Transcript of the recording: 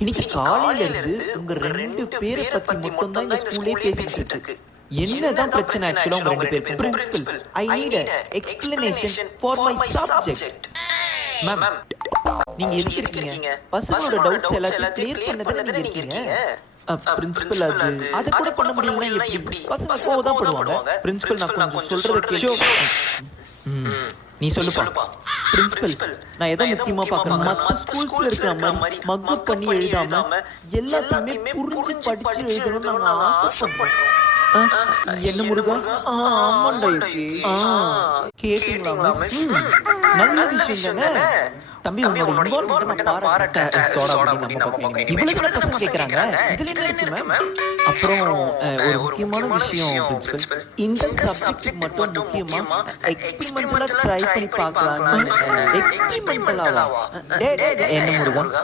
இன்னைக்கு காலையில இருந்து உங்க 2 பேரை பத்தி மட்டும் தான் இந்த ஸ்கூலே பேசிட்டு இருக்கு. என்னதான் பிரச்சனை ஆக்சுவலா உங்க 2 பேருக்கு? Principal, I need a explanation for my subject. Ma'am, நீங்க எதுக்கு இருக்கீங்க? பசங்களோட டவுட்ஸ் எல்லாத்தையும் கிளியர் பண்ணதானே நீங்க இருக்கீங்க. பிரின்சிபல், அது கூட பண்ண முடியலன்னா எப்படி? பசங்க கோவம் தான் படுவாங்க. பிரின்சிபல், நான் கொஞ்சம் சொல்றத கேளு. நீ சொல்லுப்பா. பிரின்சிபல், நான் எதை முக்கியமா பார்க்கறேன், மற்ற ஸ்கூல்ஸ்ல இருக்கிற மாதிரி மக்கப் பண்ணி எழுதாம எல்லாத்தையுமே புரிஞ்சு படிச்சு எழுதணும்னு நான் ஆசைப்படுறேன். என்ன முருகா? ஆமாண்டா. கேட்டீங்களா மிஸ்? நல்ல விஷயம் தானே தம்பி. உன்னோட இன்வால்வ்மென்ட் நான் பாராட்டேன். சோடா புடி நம்ம பக்கம். இவ்வளவு பசங்க கேக்குறாங்க. இதுல என்ன இருக்கு மேம்? அப்புறம் ஒரு முக்கியமான விஷயம் பிரின்சிபல், இந்த சப்ஜெக்ட் மட்டும் முக்கியமா எக்ஸ்பெரிமெண்டலா ட்ரை பண்ணி பார்க்கலாம்னு. எக்ஸ்பெரிமெண்டலாவா? என்ன முருகா?